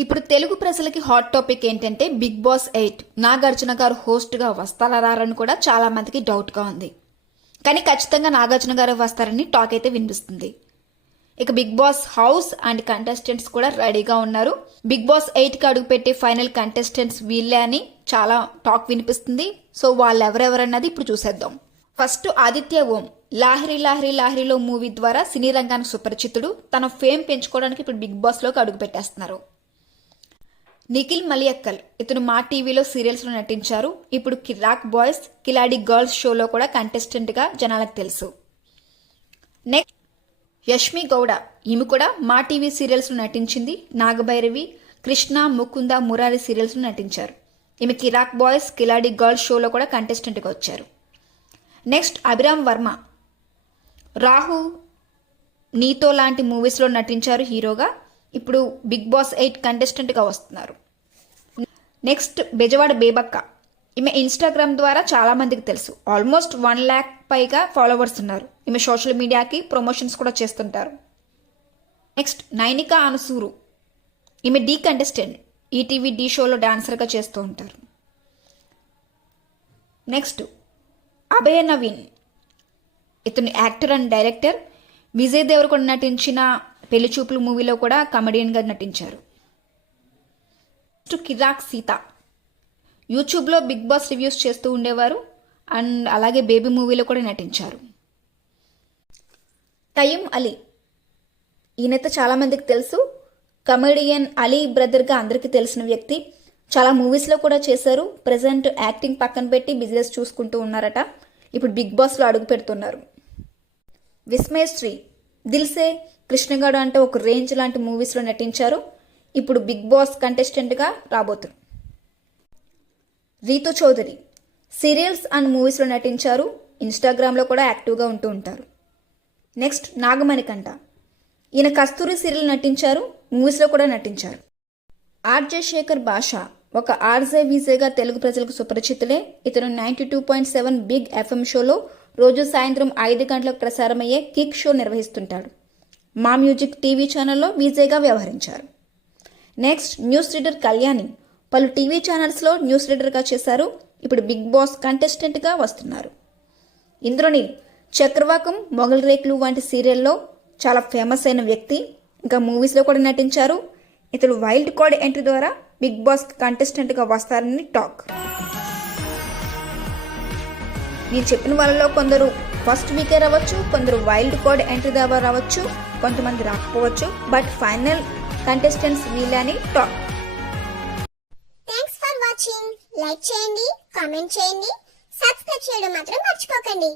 ఇప్పుడు తెలుగు ప్రజలకి hot topic ఏంటంటే బిగ్ బాస్ 8 నాగార్జున గారు హోస్ట్గా వస్తారా రారని కూడా చాలా మందికి డౌట్గా ఉంది. కానీ ఖచ్చితంగా నాగార్జున గారు వస్తారని టాక్ అయితే వినిపిస్తుంది. ఇక Bigg Boss house and contestants కూడా రెడీగా ఉన్నారు. బిగ్ బాస్ 8కి అడుగుపెట్టే ఫైనల్ కంటెస్టెంట్స్ వీళ్ళే అని చాలా టాక్ వినిపిస్తుంది. సో వాళ్ళు ఎవరెవరన్నది ఇప్పుడు చూసేద్దాం. ఫస్ట్ ఆదిత్య ఓం లాహిరి లాహిరి లాహిరిలో మూవీ ద్వారా సినీ రంగానికి సుపరిచితుడు. తన ఫేమ్ పెంచుకోవడానికి ఇప్పుడు బిగ్ బాస్లోకి అడుగు పెట్టేస్తున్నారు. నిఖిల్ మలియక్కల్ ఇతను మా టీవీలో సీరియల్స్లో నటించారు. ఇప్పుడు కిరాక్ బాయ్స్ కిలాడి గర్ల్స్ షోలో కూడా కంటెస్టెంట్గా జనాలకు తెలుసు. నెక్స్ట్ యష్మి గౌడ, ఈమె కూడా మా టీవీ సీరియల్స్లో నటించింది. నాగభైరవి, కృష్ణ, ముకుంద, మురారి సీరియల్స్లో నటించారు. ఈమె కిరాక్ బాయ్స్ కిలాడి గర్ల్స్ షోలో కూడా కంటెస్టెంట్గా వచ్చారు. నెక్స్ట్ అభిరామ్ వర్మ, రాహు, నీతో లాంటి మూవీస్లో నటించారు హీరోగా. ఇప్పుడు బిగ్ బాస్ 8 కంటెస్టెంట్గా వస్తున్నారు. నెక్స్ట్ బెజవాడ బేబక్క, ఈమె ఇన్స్టాగ్రామ్ ద్వారా చాలా మందికి తెలుసు. ఆల్మోస్ట్ 1 lakh పైగా ఫాలోవర్స్ ఉన్నారు. ఈమె సోషల్ మీడియాకి ప్రమోషన్స్ కూడా చేస్తుంటారు. నెక్స్ట్ నైనికా అనుసూరు, ఈమె డి కంటెస్టెంట్, ఈటీవీ డి షోలో డాన్సర్గా చేస్తూ ఉంటారు. నెక్స్ట్ అభయ నవీన్, ఇతను actor and director. Vijay Deverakonda నటించిన పెళ్లి చూపులు మూవీలో కూడా కమెడియన్గా నటించారు. నెక్స్ట్ కిరాక్ సీత, యూట్యూబ్లో బిగ్ బాస్ రివ్యూస్ చేస్తూ ఉండేవారు అండ్ అలాగే బేబీ మూవీలో కూడా నటించారు. తయీం అలీ, ఈయనైతే చాలా మందికి తెలుసు. కమెడియన్ అలీ బ్రదర్గా అందరికీ తెలిసిన వ్యక్తి. చాలా మూవీస్లో కూడా చేశారు. ప్రజెంట్ యాక్టింగ్ పక్కన పెట్టి బిజినెస్ చూసుకుంటూ ఉన్నారట. ఇప్పుడు బిగ్ బాస్లో అడుగు పెడుతున్నారు. విస్మయ్ శ్రీ, దిల్సే, కృష్ణగాడు అంటే ఒక రేంజ్ లాంటి మూవీస్లో నటించారు. ఇప్పుడు బిగ్ బాస్ కంటెస్టెంట్గా రాబోతున్నారు. రీతు చౌదరి, సీరియల్స్ అండ్ మూవీస్లో నటించారు. ఇన్స్టాగ్రామ్లో కూడా యాక్టివ్గా ఉంటూ ఉంటారు. నెక్స్ట్ నాగమణికంఠ, ఈయన కస్తూరి సీరియల్ నటించారు. మూవీస్లో కూడా నటించారు. ఆర్జే శేఖర్ భాష, ఒక ఆర్జే విజేగా తెలుగు ప్రజలకు సుపరిచితులే. ఇతను 92.7 బిగ్ ఎఫ్ఎం షోలో రోజు సాయంత్రం 5 గంటలకు ప్రసారమయ్యే కిక్ షో నిర్వహిస్తుంటాడు. మా మ్యూజిక్ టీవీ ఛానల్లో విజేగా వ్యవహరించారు. నెక్స్ట్ న్యూస్ రీడర్ కళ్యాణి, పలు టీవీ ఛానల్స్లో న్యూస్ రీడర్గా చేశారు. ఇప్పుడు బిగ్ బాస్ కంటెస్టెంట్గా వస్తున్నారు. ఇంద్రనీల్, చక్రవాకం, మొగల్ రేకులు వంటి సీరియల్లో చాలా ఫేమస్ అయిన వ్యక్తి. ఇంకా మూవీస్లో కూడా నటించారు. ఇతడు వైల్డ్ కార్డ్ ఎంట్రీ ద్వారా బిగ్ బాస్ కంటెస్టెంట్గా వస్తారని టాక్. నేను చెప్పిన వాళ్ళలో కొందరు ఫస్ట్ వీకే రావచ్చు, కొందరు వైల్డ్ కార్డ్ ఎంట్రీ ద్వారా రావచ్చు, కొంతమంది రాకపోవచ్చు. బట్ ఫైనల్ కంటెస్టెంట్స్ వీళ్ళే అని talk. Thanks for watching. Like చేయండి, కామెంట్ చేయండి, సబ్స్క్రైబ్ చేయడం మాత్రం మర్చిపోకండి.